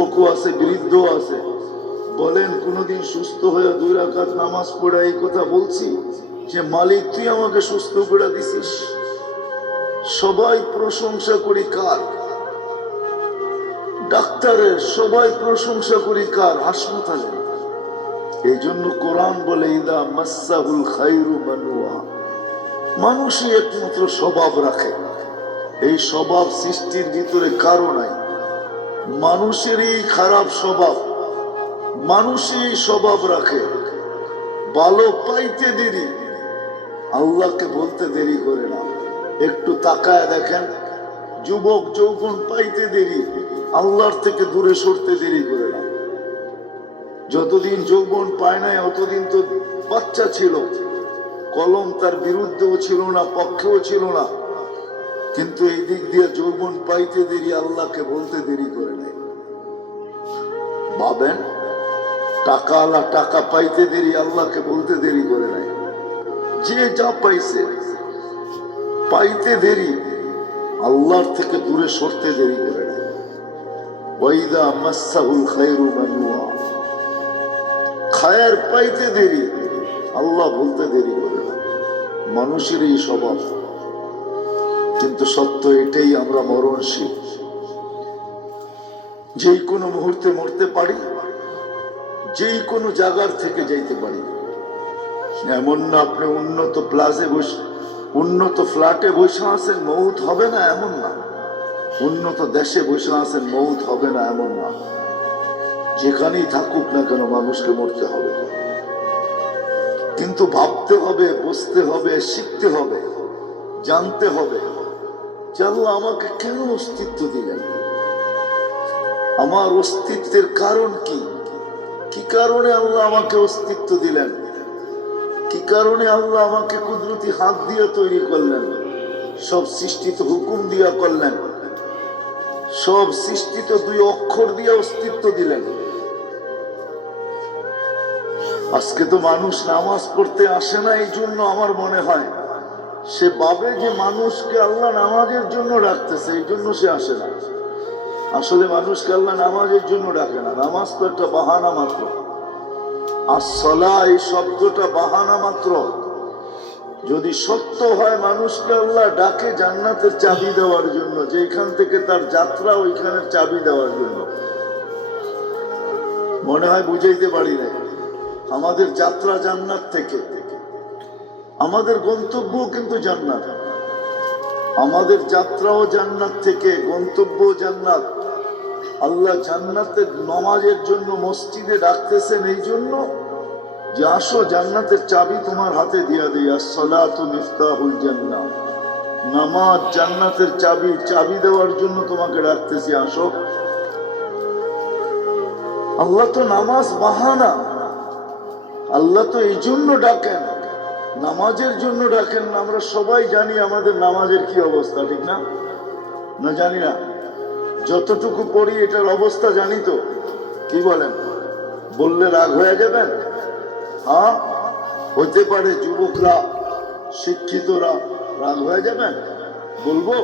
যুবকও আছে, বৃদ্ধ আছে। বলেন কোনদিন সুস্থ হয়ে 2 রাকাত নামাজ পড়া এই কথা বলছি যে মালিক তুই আমাকে সুস্থ করে দিছিস? সবাই প্রশংসা করি কার? ডাক্তারের। সবাই প্রশংসা করি কার? হাসপাতালে। এই জন্য কোরআন বলে ইদা মাসাহুল খায়রু মানুয়া, মানুষই একমাত্র স্বভাব রাখে। এই স্বভাব সৃষ্টির ভিতরে কারো নাই। মানুষেরই খারাপ স্বভাব, মানুষই স্বভাব রাখে। ভালো পাইতে দেরি, আল্লাহকে বলতে দেরি করে না। একটু তাকায় দেখেন, যুবক যৌবন পাইতে দেরি, আল্লাহর থেকে দূরে সরতে দেরি করে না। যতদিন যৌবন পায় নাই অতদিন তো বাচ্চা ছিল, কলম তার বিরুদ্ধেও ছিল না, পক্ষেও ছিল না। কিন্তু এই দিক দিয়ে যৌবন পাইতে দেরি, আল্লাহকে বলতে দেরি করে নাই। ভাবেন, টাকা আলা টাকা পাইতে দেরি, আল্লাহকে বলতে দেরি করে নাই। যে যা পাইছে পাইতে দেরি, আল্লাহর থেকে দূরে সরতে দেরি করে নাই। ওয়াইদা মাসাহুল খায়রু মানুয়া, খায়ের পাইতে দেরি, আল্লাহ বলতে দেরি করে না। মানুষের এই স্বভাব। কিন্তু সত্য এটাই, আমরা মরণশীল। যে কোনো মুহূর্তে মরতে পারি, যে কোনো জায়গার থেকে যাইতে পারি। এমন না আপনি উন্নত প্লাজে বসে, উন্নত ফ্ল্যাটে বসে আছেন মৌত হবে না, এমন না। উন্নত দেশে বসে আছেন মৌত হবে না, এমন না। যেখানেই থাকুক না কেন মানুষকে মরতে হবে। কিন্তু ভাবতে হবে, বুঝতে হবে, শিখতে হবে, জানতে হবে যে আল্লাহ আমাকে কেন অস্তিত্ব দিলেন, আমার অস্তিত্বের কারণ কি, কি কারণে আল্লাহ আমাকে অস্তিত্ব দিলেন, কি কারণে আল্লাহ আমাকে কুদরতি হাত দিয়ে তৈরি করলেন, সব সৃষ্টি তো হুকুম দিয়া করলেন, সব সৃষ্টি তো 2 অক্ষর দিয়ে অস্তিত্ব দিলেন। আজকে তো মানুষ নামাজ পড়তে আসে না, এই জন্য আমার মনে হয় সে ভাবে যে মানুষকে আল্লাহ নামাজের জন্য ডাকতেছে, এই জন্য সে আসে না। আসলে মানুষকে আল্লাহ নামাজের জন্য ডাকে না, নামাজ তো একটা বাহানা মাত্র। আসসালাহ এই শব্দটা বাহানা মাত্র। যদি সত্য হয় মানুষকে আল্লাহ ডাকে জান্নাতের চাবি দেওয়ার জন্য, যেখান থেকে তার যাত্রা ওইখানের চাবি দেওয়ার জন্য। মনে হয় বুঝাইতে পারি না। আমাদের যাত্রা জান্নাত থেকে, আমাদের গন্তব্য কিন্তু জান্নাত। আমাদের যাত্রাও জান্নাত থেকে, গন্তব্য জান্নাত। আল্লাহ জান্নাতের নামাজের জন্য মসজিদে ডাকতেছেন এই জন্য যে আসো জান্নাতের চাবি তোমার হাতে দিয়া দিই। আসসালাতু মিফতাহুল জান্নাহ, নামাজ জান্নাতের চাবি, চাবি দেওয়ার জন্য তোমাকে ডাকতেছি, আসো। আল্লাহ তো নামাজ বাহানা, আল্লাহ তো এই জন্য ডাকেন, নামাজের জন্য ডাকেন না। আমরা সবাই জানি আমাদের নামাজের কি অবস্থা, ঠিক না? না জানি না? যতটুকু পড়ি এটার অবস্থা জানি তো। কি বলেন? বললে রাগ হয়ে যাবেন? হ্যাঁ, হইতে পারে যুবকরা, শিক্ষিতরা রাগ হয়ে যাবেন। বলবো?